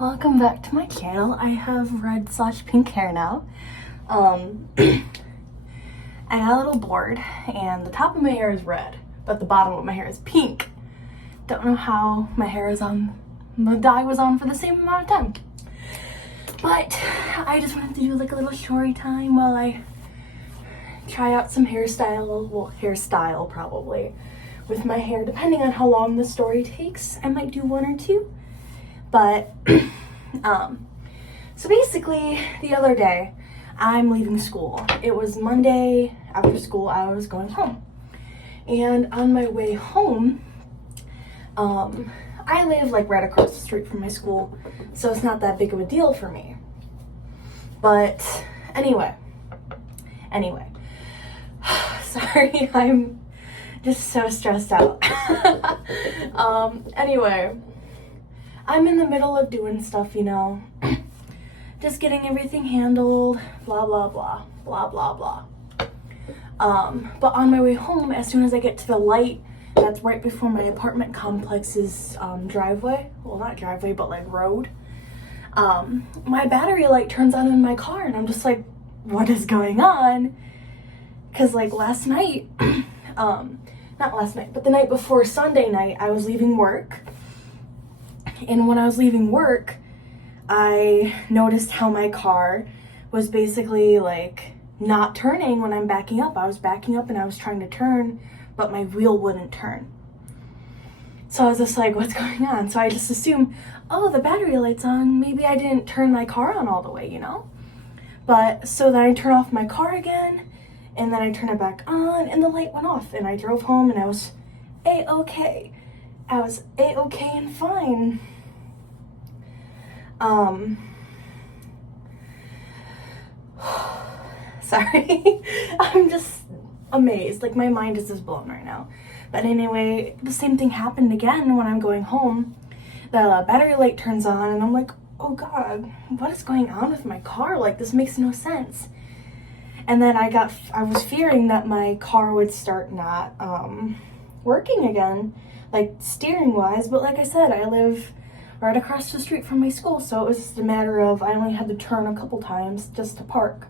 Welcome back to my channel. I have red / pink hair now. I got a little bored and the top of my hair is red, but the bottom of my hair is pink. Don't know how my hair is on, the dye was on for the same amount of time. But I just wanted to do like a little story time while I try out some hairstyle probably with my hair, depending on how long the story takes. I might do one or two. But, so basically the other day, I'm leaving school. It was Monday after school, I was going home. And on my way home, I live like right across the street from my school, so it's not that big of a deal for me. But anyway, sorry, I'm just so stressed out. Anyway, I'm in the middle of doing stuff, you know, just getting everything handled, blah, blah, blah, blah, blah, blah. But on my way home, as soon as I get to the light that's right before my apartment complex's driveway, well, not driveway, but like road, my battery light turns on in my car, and I'm just like, what is going on? Because like last night, not last night, but the night before Sunday night, I was leaving work. And when I was leaving work, I noticed how my car was basically like not turning when I'm backing up. I was backing up and I was trying to turn, but my wheel wouldn't turn. So I was just like, what's going on? So I just assumed, oh, the battery light's on. Maybe I didn't turn my car on all the way, you know? But so then I turn off my car again, and then I turn it back on, and the light went off. And I drove home and I was A-okay. I was A-okay and fine. Sorry. I'm just amazed. Like, my mind is just blown right now. But anyway, the same thing happened again when I'm going home. The battery light turns on and I'm like, oh God, what is going on with my car? Like, this makes no sense. And then I was fearing that my car would start not working again, like steering wise, but like I said, I live right across the street from my school, so it was just a matter of I only had to turn a couple times just to park.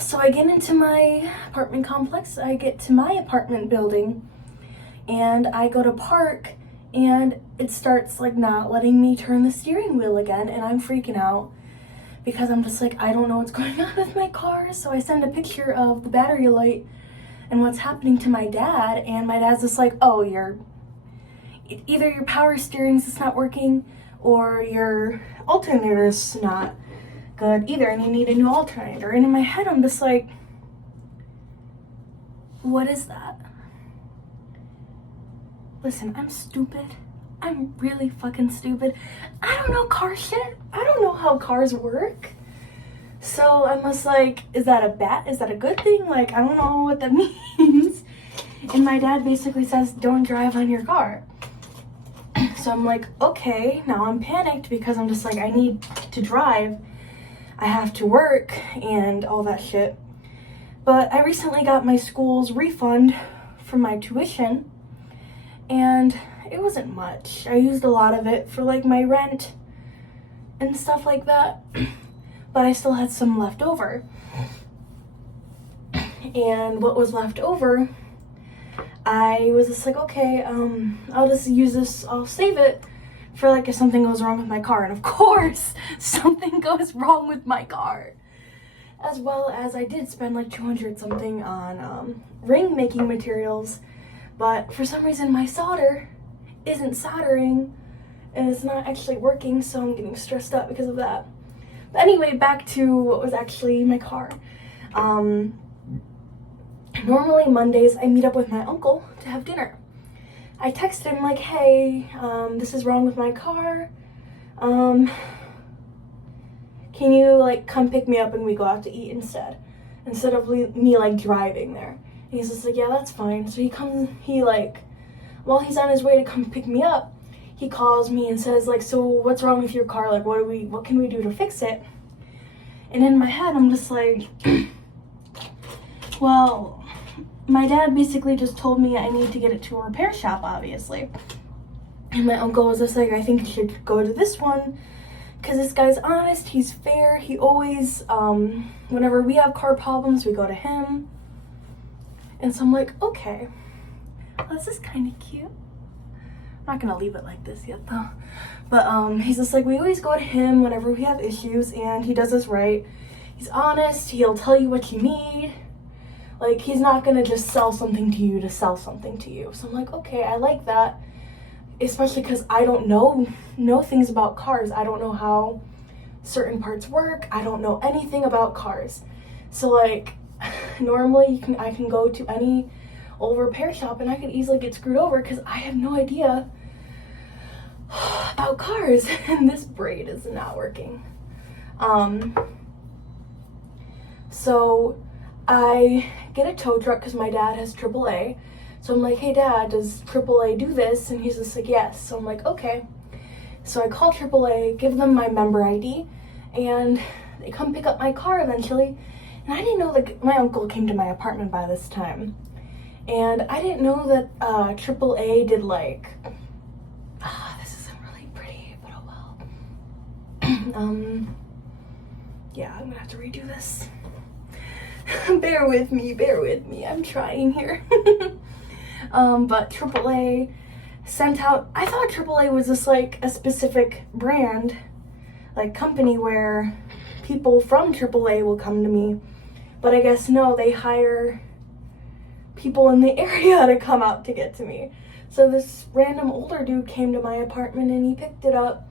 So I get into my apartment complex, I get to my apartment building, and I go to park, and it starts like not letting me turn the steering wheel again, and I'm freaking out because I'm just like, I don't know what's going on with my car. So I send a picture of the battery light and what's happening to my dad, and my dad's just like, oh, either your power steering's just not working or your alternator's not good either and you need a new alternator. And in my head I'm just like, what is that? Listen, I'm stupid. I'm really fucking stupid. I don't know car shit. I don't know how cars work. So I'm just like, is that a good thing? Like, I don't know what that means. And my dad basically says, don't drive on your car. So I'm like, okay, now I'm panicked because I'm just like, I need to drive. I have to work and all that shit. But I recently got my school's refund for my tuition, and it wasn't much. I used a lot of it for like my rent and stuff like that. But I still had some left over. And what was left over, I was just like, okay, I'll just use this, I'll save it for like if something goes wrong with my car. And of course, something goes wrong with my car. As well as I did spend like 200 something on ring making materials. But for some reason my solder isn't soldering and it's not actually working, so I'm getting stressed out because of that. But anyway, back to what was actually my car. Normally Mondays I meet up with my uncle to have dinner. I texted him like, hey, this is wrong with my car. Can you like come pick me up and we go out to eat instead of me like driving there? And he's just like, yeah, that's fine. So while he's on his way to come pick me up, he calls me and says like, so what's wrong with your car? Like, what can we do to fix it? And in my head, I'm just like, well, my dad basically just told me I need to get it to a repair shop, obviously. And my uncle was just like, I think you should go to this one because this guy's honest, he's fair, he always, whenever we have car problems, we go to him. And so I'm like, okay, well, this is kind of cute. I'm not gonna leave it like this yet though. But he's just like, we always go to him whenever we have issues, and he does us right. He's honest, he'll tell you what you need. Like, he's not gonna just sell something to you to sell something to you. So I'm like, okay, I like that. Especially because I don't know things about cars. I don't know how certain parts work. I don't know anything about cars. So like, normally I can go to any old repair shop and I could easily get screwed over because I have no idea about cars. And this braid is not working. So I get a tow truck because my dad has AAA. So I'm like, hey Dad, does AAA do this? And he's just like, yes. So I'm like, okay. So I call AAA, give them my member ID, and they come pick up my car eventually. And I didn't know, like, my uncle came to my apartment by this time. And I didn't know that AAA did like, this isn't really pretty, but oh well. Yeah, I'm gonna have to redo this. Bear with me, I'm trying here. But AAA sent out, I thought AAA was just like a specific brand, like company where people from AAA will come to me. But I guess no, they hire people in the area to come out to get to me. So this random older dude came to my apartment and he picked it up.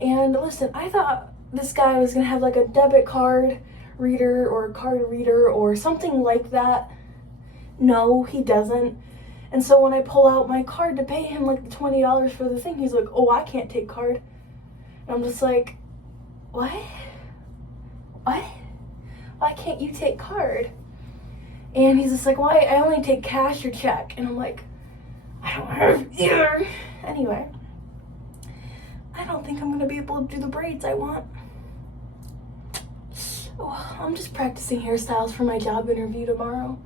And listen, I thought this guy was gonna have like a debit card reader or a card reader or something like that. No, he doesn't. And so when I pull out my card to pay him like the $20 for the thing, he's like, oh, I can't take card. And I'm just like, what? What? Why can't you take card? And he's just like, well, I only take cash or check. And I'm like, I don't have either. Anyway, I don't think I'm gonna be able to do the braids I want. Oh, I'm just practicing hairstyles for my job interview tomorrow.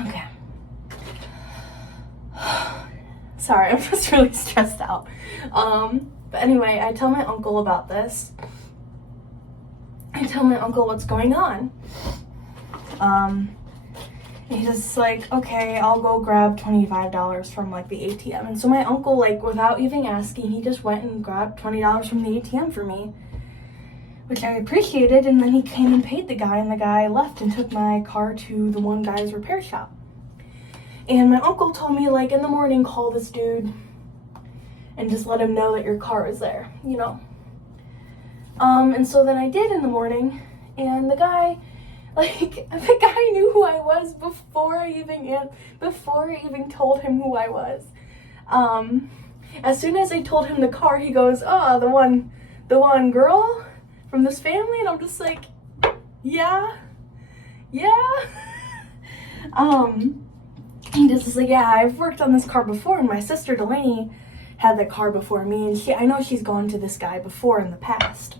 Okay. Sorry, I'm just really stressed out. But anyway, I tell my uncle about this. I tell my uncle what's going on. And he's just like, okay, I'll go grab $25 from like the ATM. And so my uncle, like, without even asking, he just went and grabbed $20 from the ATM for me, which I appreciated. And then he came and paid the guy, and the guy left and took my car to the one guy's repair shop. And my uncle told me, like, in the morning, call this dude and just let him know that your car is there, you know. And so then I did in the morning, and the guy, like, the guy knew who I was before I even told him who I was. As soon as I told him the car, he goes, oh, the one girl from this family? And I'm just like, yeah. He just is like, yeah, I've worked on this car before, and my sister Delaney had the car before me, and I know she's gone to this guy before in the past.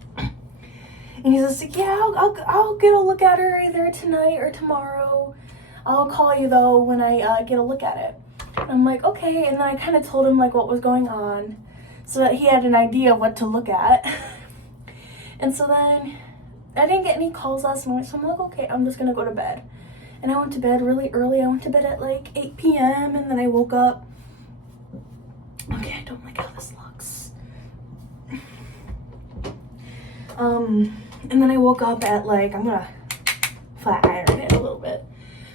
And he's just like, yeah, I'll get a look at her either tonight or tomorrow. I'll call you though when I get a look at it. And I'm like, okay. And then I kind of told him like what was going on so that he had an idea what to look at. And so then I didn't get any calls last night, so I'm like, okay, I'm just gonna go to bed. And I went to bed really early. I went to bed at like 8 p.m. and then I woke up. Okay, I don't like how this looks. And then I woke up at like, I'm gonna flat iron it a little bit.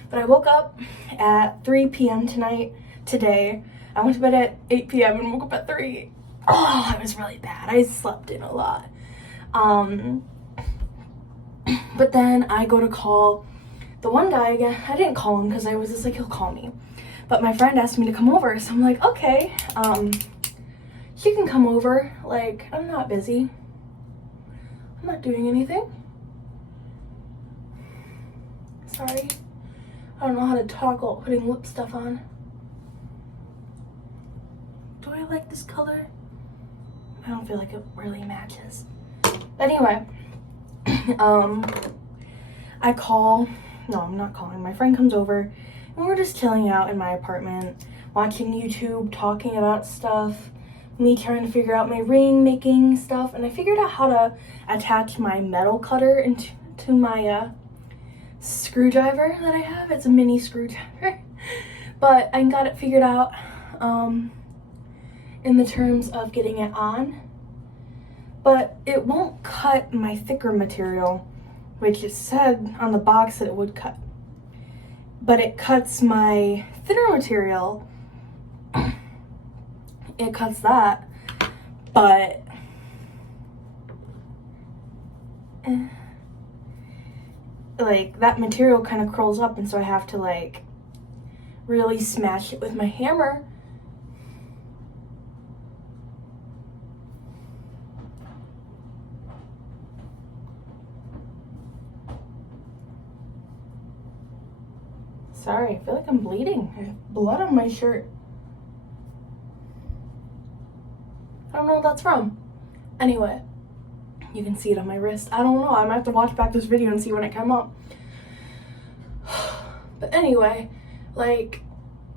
But I woke up at 3 p.m. today. I went to bed at 8 p.m. and woke up at 3. Oh, it was really bad. I slept in a lot. But then I go to call the one guy again. I didn't call him because I was just like, he'll call me. But my friend asked me to come over, so I'm like, okay, she can come over. Like, I'm not busy. I'm not doing anything. Sorry. I don't know how to toggle putting lip stuff on. Do I like this color? I don't feel like it really matches. But anyway, I call. No, I'm not calling. My friend comes over And we're just chilling out in my apartment, watching YouTube, talking about stuff, me trying to figure out my ring making stuff, and I figured out how to attach my metal cutter into my screwdriver that I have. It's a mini screwdriver, but I got it figured out in the terms of getting it on, but it won't cut my thicker material, which it said on the box that it would cut, but it cuts my thinner material. It cuts that, but like that material kind of curls up, and so I have to like really smash it with my hammer. Sorry, I feel like I'm bleeding. I have blood on my shirt. I don't know what that's from. Anyway, you can see it on my wrist. I don't know. I might have to watch back this video and see when it came up. But anyway, like,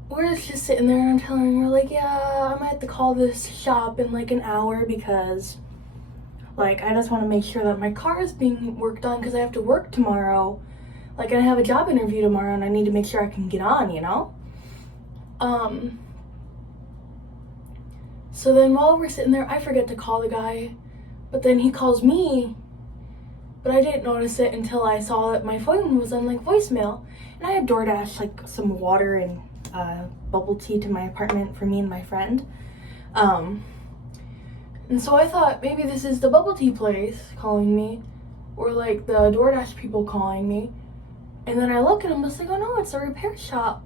we're just sitting there and I'm telling her, like, yeah, I might have to call this shop in like an hour because, like, I just want to make sure that my car is being worked on because I have to work tomorrow. Like, I have a job interview tomorrow and I need to make sure I can get on, you know? So then while we're sitting there, I forget to call the guy, but then he calls me, but I didn't notice it until I saw that my phone was on like voicemail, and I had DoorDash like some water and bubble tea to my apartment for me and my friend. And so I thought maybe this is the bubble tea place calling me, or like the DoorDash people calling me. And then I look and I'm just like, oh no, it's a repair shop.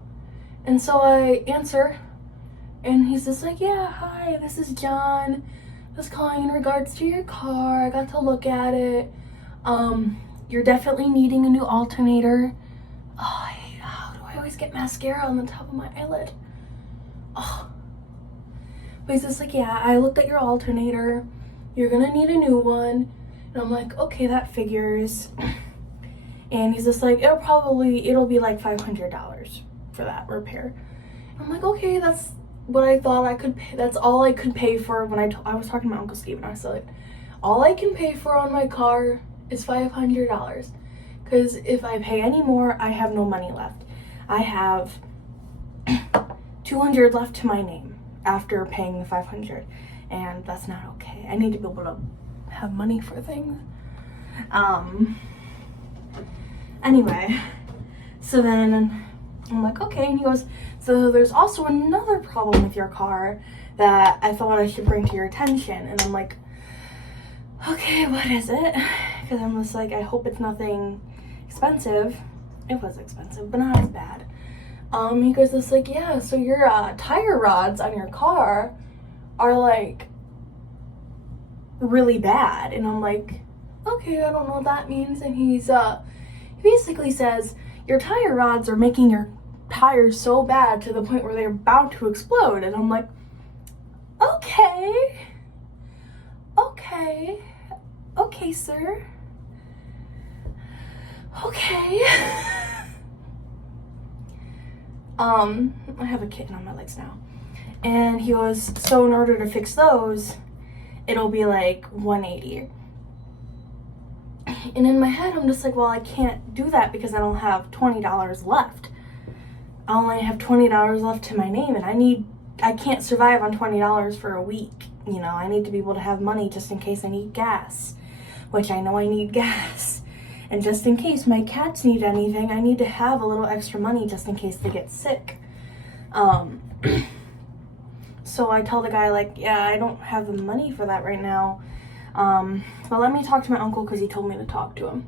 And so I answer, and he's just like, yeah, hi, this is John. I was calling in regards to your car. I got to look at it. You're definitely needing a new alternator. Oh, how do I always get mascara on the top of my eyelid? Oh. But he's just like, yeah, I looked at your alternator. You're gonna need a new one. And I'm like, okay, that figures. And he's just like, it'll be like $500 for that repair. I'm like, okay, that's what I thought I could pay. That's all I could pay for when I was talking to my Uncle Steve, and I was like, all I can pay for on my car is $500. Because if I pay any more, I have no money left. I have $200 left to my name after paying the $500. And that's not okay. I need to be able to have money for things. Anyway, so then I'm like, okay, and he goes, so there's also another problem with your car that I thought I should bring to your attention. And I'm like, okay, what is it? Because I'm just like, I hope it's nothing expensive. It was expensive, but not as bad. He goes, this like, yeah, so your tire rods on your car are like really bad. And I'm like, okay, I don't know what that means. And he basically says, your tire rods are making your tires so bad to the point where they're about to explode. And I'm like, okay, sir. Okay. I have a kitten on my legs now. And he goes, so in order to fix those, it'll be like $180. And in my head, I'm just like, well, I can't do that because I don't have $20 left. I only have $20 left to my name, and I can't survive on $20 for a week. You know, I need to be able to have money just in case I need gas, which I know I need gas. And just in case my cats need anything, I need to have a little extra money just in case they get sick. So I tell the guy, like, yeah, I don't have the money for that right now. But let me talk to my uncle because he told me to talk to him.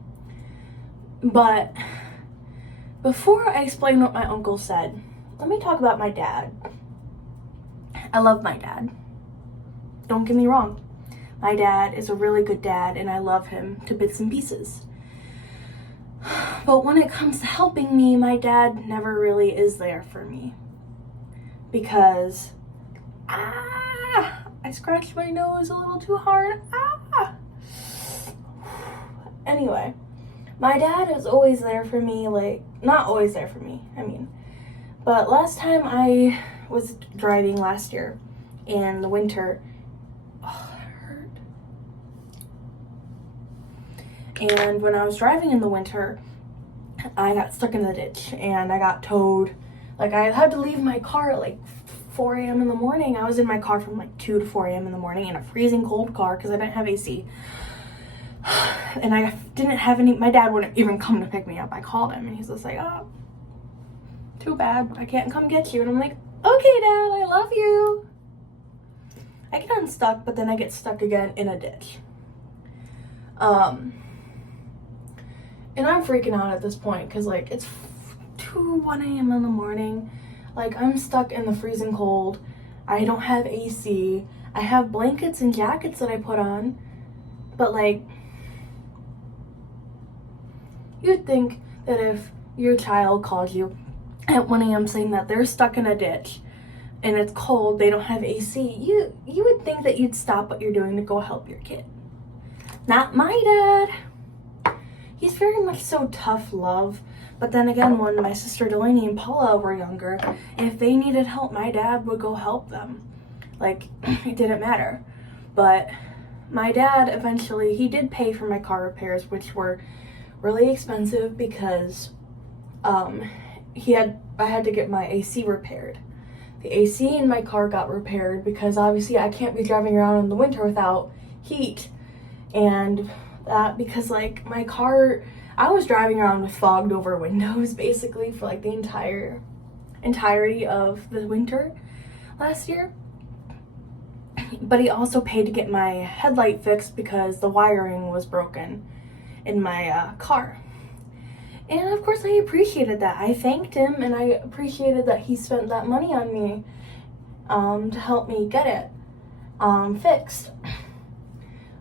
But before I explain what my uncle said, let me talk about my dad. I love my dad. Don't get me wrong. My dad is a really good dad and I love him to bits and pieces. But when it comes to helping me, my dad never really is there for me. Because, I scratched my nose a little too hard. Anyway, my dad is always there for me, like, not always there for me. I mean, But last time I was driving last year in the winter, oh, that hurt. And when I was driving in the winter, I got stuck in the ditch and I got towed. Like, I had to leave my car at like 4 a.m. in the morning. I was in my car from like 2 to 4 a.m. in the morning in a freezing cold car because I didn't have AC. And I didn't have any, my dad wouldn't even come to pick me up. I called him and he's just like, oh, too bad, I can't come get you. And I'm like, okay, Dad, I love you. I get unstuck, but then I get stuck again in a ditch. And I'm freaking out at this point because, like, it's 1 a.m. in the morning. Like, I'm stuck in the freezing cold. I don't have AC. I have blankets and jackets that I put on. But, like, you'd think that if your child called you at 1 a.m. saying that they're stuck in a ditch and it's cold, they don't have AC, you would think that you'd stop what you're doing to go help your kid. Not my dad. He's very much so tough love. But then again, when my sister Delaney and Paula were younger, if they needed help, my dad would go help them. Like, it didn't matter. But my dad eventually, he did pay for my car repairs, which were really expensive because I had to get my AC repaired. The AC in my car got repaired because obviously I can't be driving around in the winter without heat. And that because, like, my car, I was driving around with fogged over windows basically for like the entirety of the winter last year. But he also paid to get my headlight fixed because the wiring was broken in my car. And of course I appreciated that. I thanked him and I appreciated that he spent that money on me to help me get it fixed.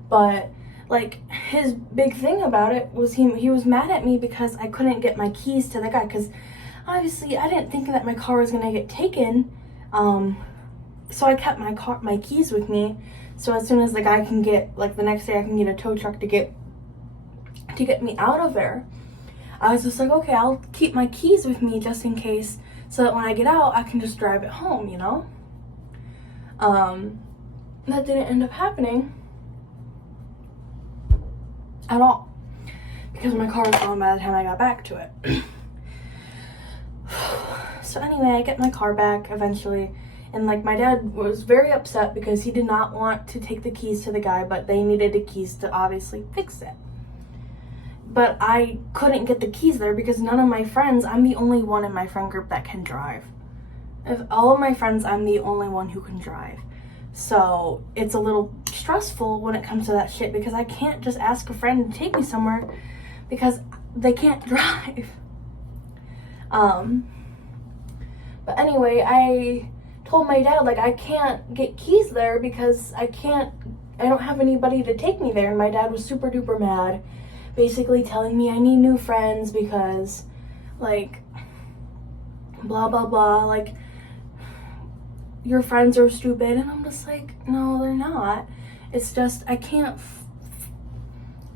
But, like, his big thing about it was he was mad at me because I couldn't get my keys to the guy, because obviously I didn't think that my car was gonna get taken, so I kept my keys with me, so as soon as the guy can get, like, the next day I can get a tow truck to get me out of there. I was just like, okay, I'll keep my keys with me just in case, so that when I get out I can just drive it home, you know. That didn't end up happening at all because my car was gone by the time I got back to it. So anyway, I get my car back eventually, and, like, my dad was very upset because he did not want to take the keys to the guy, but they needed the keys to obviously fix it. But I couldn't get the keys there because none of my friends, I'm the only one in my friend group that can drive. Of all of my friends, I'm the only one who can drive. So it's a little stressful when it comes to that shit because I can't just ask a friend to take me somewhere because they can't drive. But anyway, I told my dad, like, I can't get keys there because I don't have anybody to take me there. And my dad was super duper mad, basically telling me I need new friends because, like, blah blah blah, like, your friends are stupid. And I'm just like, no, they're not. It's just I'm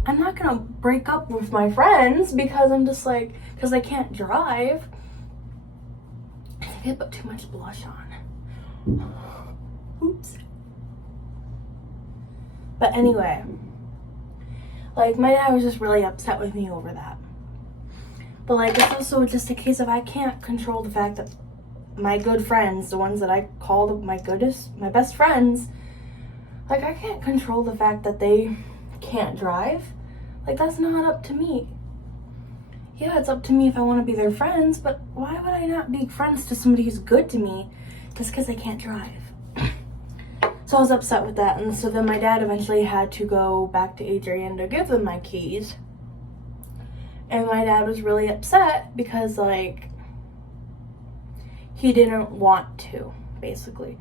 not gonna break up with my friends because because I can't drive. I think I put too much blush on. Oops. But anyway, like, my dad was just really upset with me over that. But, like, it's also just a case of I can't control the fact that my good friends, the ones that I call my best friends, like, I can't control the fact that they can't drive. Like, that's not up to me. Yeah, it's up to me if I want to be their friends, but why would I not be friends to somebody who's good to me just because they can't drive? So I was upset with that, and so then my dad eventually had to go back to Adrian to give them my keys. And my dad was really upset because, like, he didn't want to, basically.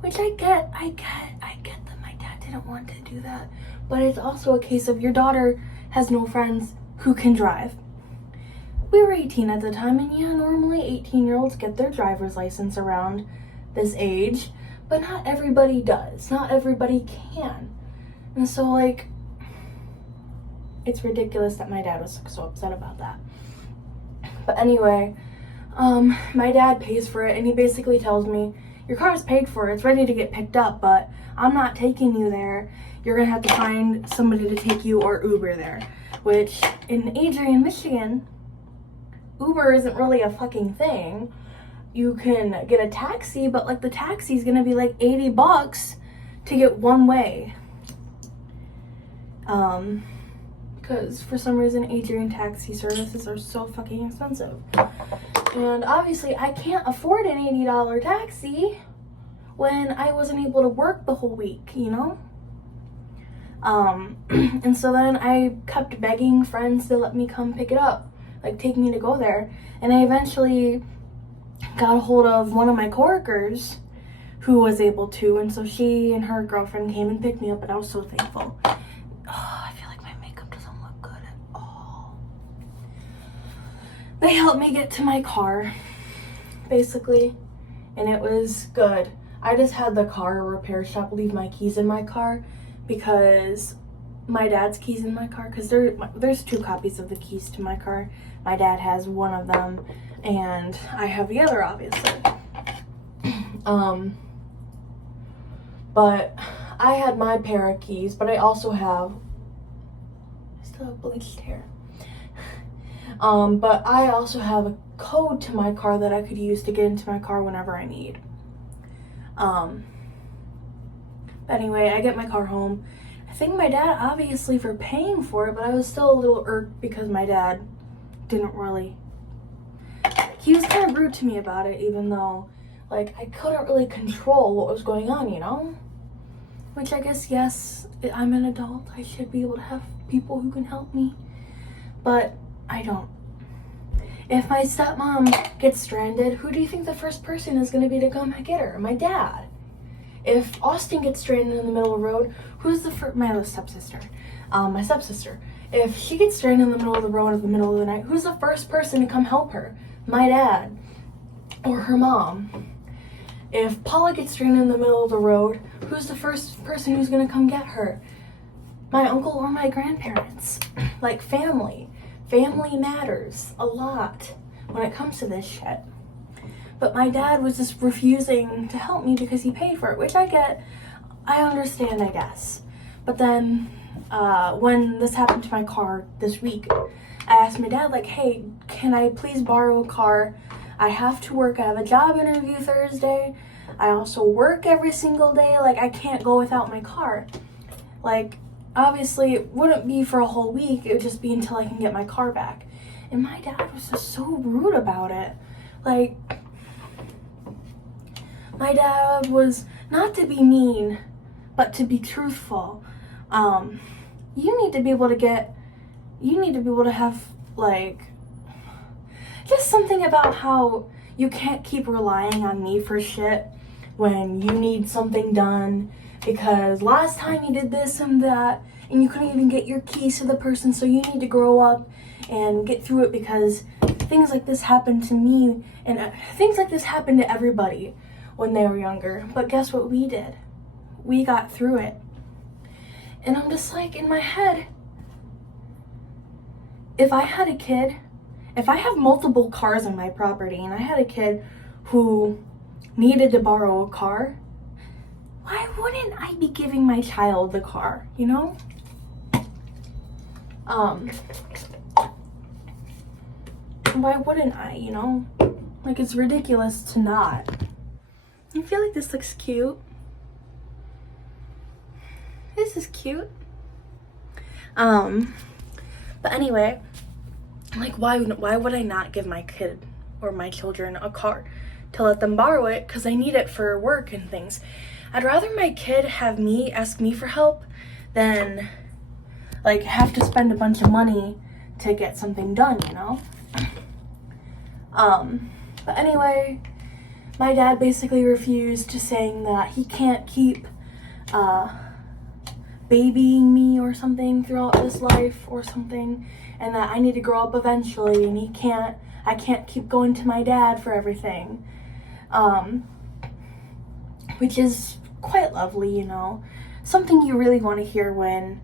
Which I get that my dad didn't want to do that. But it's also a case of your daughter has no friends who can drive. We were 18 at the time, and yeah, normally 18-year-olds get their driver's license around this age, but not everybody does. Not everybody can. And so, like, it's ridiculous that my dad was so upset about that. But anyway, My dad pays for it, and he basically tells me, your car's paid for, it's ready to get picked up, but I'm not taking you there. You're gonna have to find somebody to take you or Uber there. Which, in Adrian, Michigan, Uber isn't really a fucking thing. You can get a taxi, but like the taxi's gonna be like $80 to get one way. Because for some reason Adrian taxi services are so fucking expensive. And obviously I can't afford an $80 taxi when I wasn't able to work the whole week, you know? And so then I kept begging friends to let me come pick it up, like take me to go there. And I eventually got a hold of one of my coworkers who was able to, and so she and her girlfriend came and picked me up, and I was so thankful. Oh, I feel like my makeup doesn't look good at all. They helped me get to my car, basically, and it was good. I just had the car repair shop leave my keys in my car because my dad's keys in my car, because there's 2 copies of the keys to my car. My dad has one of them, and I have the other, obviously. But I had my pair of keys, but I still have bleached hair. But I also have a code to my car that I could use to get into my car whenever I need. Anyway, I get my car home. I thank my dad, obviously, for paying for it, but I was still a little irked because my dad didn't really... He was kind of rude to me about it, even though, like, I couldn't really control what was going on, you know? Which I guess, yes, I'm an adult. I should be able to have people who can help me. But I don't. If my stepmom gets stranded, who do you think the first person is going to be to come get her? My dad. If Austin gets stranded in the middle of the road, who's the first? My stepsister. My stepsister. If she gets stranded in the middle of the road in the middle of the night, who's the first person to come help her? My dad. Or her mom. If Paula gets stranded in the middle of the road, who's the first person who's going to come get her? My uncle or my grandparents. Like, family. Family matters a lot when it comes to this shit. But my dad was just refusing to help me because he paid for it, which I get. I understand, I guess. But then, when this happened to my car this week, I asked my dad, like, hey, can I please borrow a car? I have to work. I have a job interview Thursday. I also work every single day. Like, I can't go without my car. Like, obviously, it wouldn't be for a whole week. It would just be until I can get my car back. And my dad was just so rude about it. Like, my dad was not to be mean, but to be truthful. You need to be able to have, like, just something about how you can't keep relying on me for shit when you need something done, because last time you did this and that and you couldn't even get your keys to the person, so you need to grow up and get through it, because things like this happened to me, and things like this happened to everybody when they were younger. But guess what we did? We got through it. And I'm just like, in my head, if I had a kid, if I have multiple cars on my property and I had a kid who needed to borrow a car, why wouldn't I be giving my child the car, you know? Why wouldn't I, you know? Like, it's ridiculous to not. I feel like this looks cute. This is cute. But anyway, like, why would I not give my kid or my children a car to let them borrow it because I need it for work and things? I'd rather my kid have me ask me for help than, like, have to spend a bunch of money to get something done, you know? But anyway, my dad basically refused to, saying that he can't keep babying me or something throughout this life or something, and that I need to grow up eventually, and I can't keep going to my dad for everything, which is quite lovely, you know, something you really want to hear when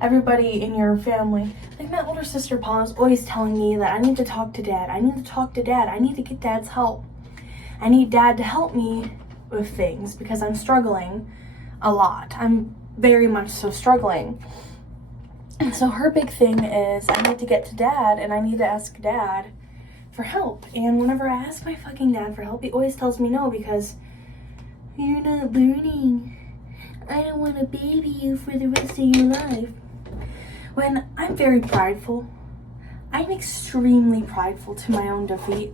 everybody in your family. Like my older sister Paula is always telling me that I need to talk to dad. I need to talk to dad. I need to get dad's help. I need dad to help me with things because I'm struggling a lot. I'm very much so struggling. And so her big thing is I need to get to dad and I need to ask dad for help. And whenever I ask my fucking dad for help, he always tells me no because you're not learning. I don't want to baby you for the rest of your life. When I'm very prideful, I'm extremely prideful to my own defeat,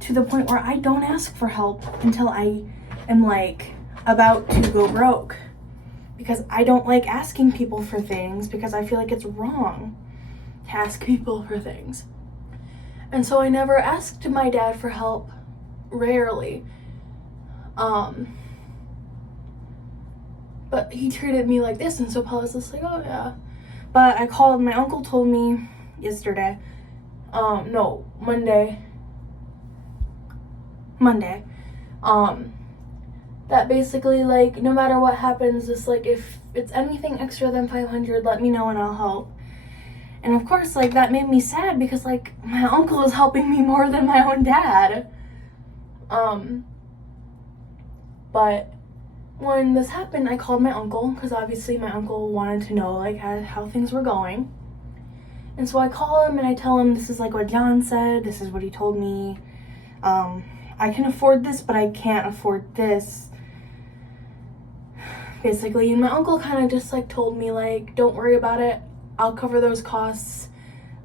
to the point where I don't ask for help until I am like about to go broke. Because I don't like asking people for things because I feel like it's wrong to ask people for things. And so I never asked my dad for help, rarely. But he treated me like this, and so Paula's just like, oh yeah. But I called, my uncle told me yesterday, Monday, that basically, like, no matter what happens, just, like, if it's anything extra than 500, let me know and I'll help. And, of course, like, that made me sad because, like, my uncle is helping me more than my own dad. But when this happened, I called my uncle because, obviously, my uncle wanted to know, like, how things were going. And so I call him and I tell him this is, like, what John said. This is what he told me. I can afford this, but I can't afford this. Basically, and my uncle kind of just like told me like, don't worry about it, I'll cover those costs.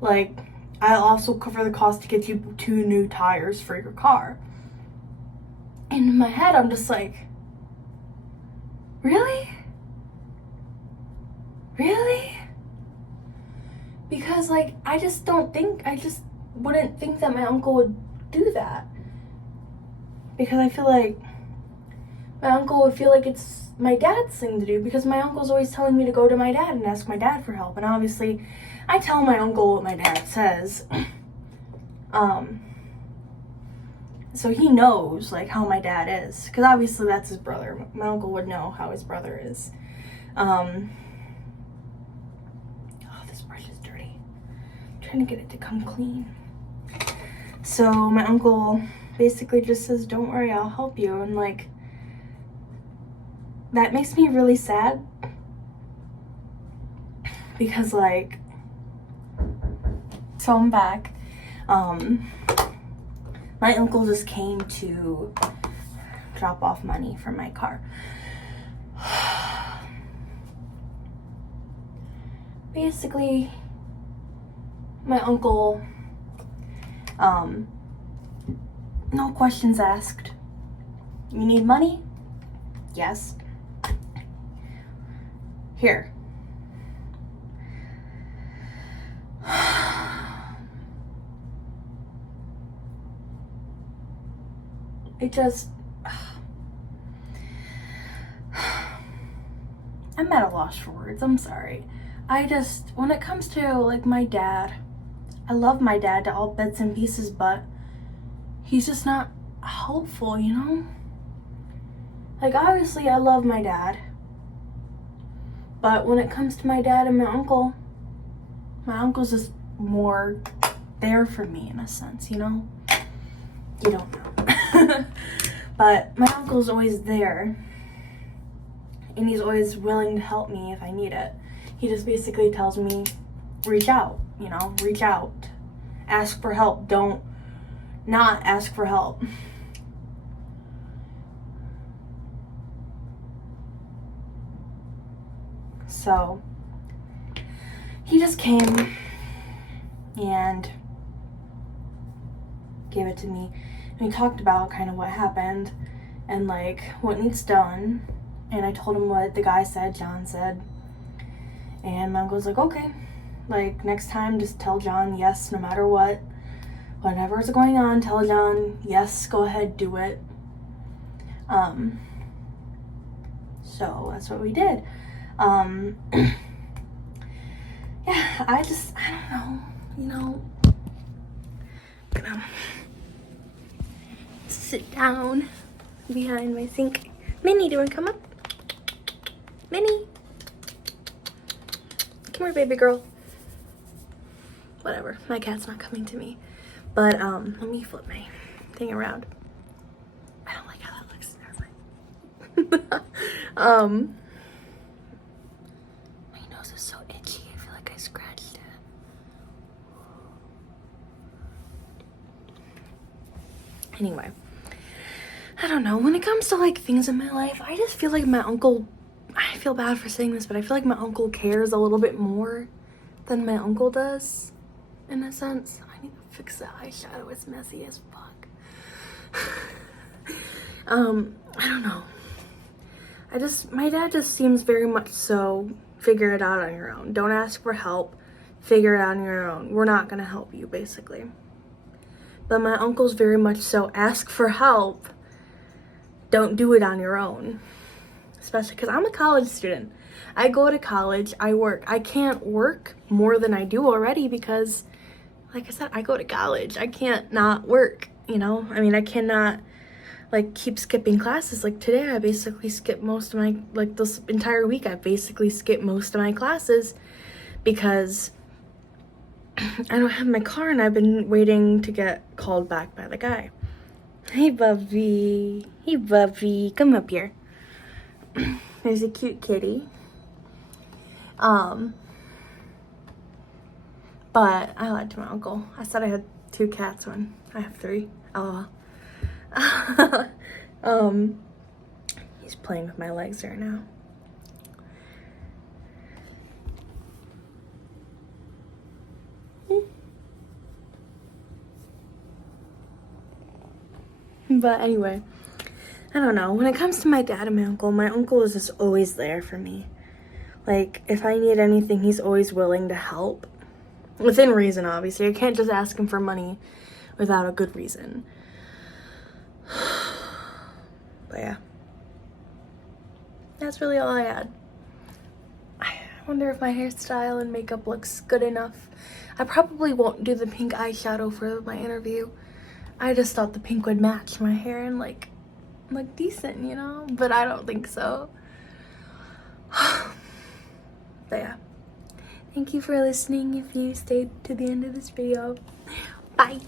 Like, I'll also cover the cost to get you 2 new tires for your car. And in my head, I'm just like, really? Because like, I just wouldn't think that my uncle would do that. Because I feel like my uncle would feel like it's my dad's thing to do, because my uncle's always telling me to go to my dad and ask my dad for help. And obviously, I tell my uncle what my dad says. So he knows, like, how my dad is. Because obviously that's his brother. My uncle would know how his brother is. Oh, this brush is dirty. I'm trying to get it to come clean. So my uncle basically just says, don't worry, I'll help you. And, like, that makes me really sad because, like, so I'm back. My uncle just came to drop off money for my car. Basically, my uncle, no questions asked. You need money? Yes. Here. I'm at a loss for words. I'm sorry. When it comes to, like, my dad, I love my dad to all bits and pieces, but he's just not helpful, you know? Like, obviously, I love my dad. But when it comes to my dad and my uncle's just more there for me in a sense, you know? You don't know. But my uncle's always there. And he's always willing to help me if I need it. He just basically tells me, reach out, you know? Reach out. Ask for help. Don't not ask for help. So, he just came and gave it to me. And we talked about kind of what happened and, like, what needs done. And I told him what the guy said, John said. And my uncle's like, okay. Like, next time, just tell John yes, no matter what. Whatever's going on, tell John yes, go ahead, do it. So that's what we did. Yeah, I don't know, you know, I'm gonna sit down behind my sink. Minnie, do you want to come up? Minnie. Come here, baby girl. Whatever, my cat's not coming to me. But let me flip my thing around. I don't like how that looks. Never mind. My nose is so itchy. I feel like I scratched it. Anyway, I don't know. When it comes to like things in my life, I just feel like my uncle, I feel bad for saying this, but I feel like my uncle cares a little bit more than my uncle does, in a sense. I need to fix that eyeshadow. It's messy as fuck. I don't know. My dad just seems very much so, figure it out on your own. Don't ask for help. Figure it out on your own. We're not gonna help you, basically. But my uncle's very much so, ask for help. Don't do it on your own. Especially because I'm a college student. I go to college, I work. I can't work more than I do already because, like I said, I go to college. I can't not work, you know? I mean, I cannot, like, keep skipping classes. Like, today I basically skipped most of my, like, this entire week I basically skipped most of my classes because I don't have my car and I've been waiting to get called back by the guy. Hey, Bubby. Hey, Bubby. Come up here. There's a cute kitty. But I lied to my uncle. I said I had 2 cats when I have 3. LOL. He's playing with my legs right now. But anyway, I don't know. When it comes to my dad and my uncle is just always there for me. Like, if I need anything, he's always willing to help. Within reason, obviously. I can't just ask him for money without a good reason. But yeah. That's really all I had. I wonder if my hairstyle and makeup looks good enough. I probably won't do the pink eyeshadow for my interview. I just thought the pink would match my hair and look decent, you know? But I don't think so. But yeah. Thank you for listening if you stayed to the end of this video. Bye.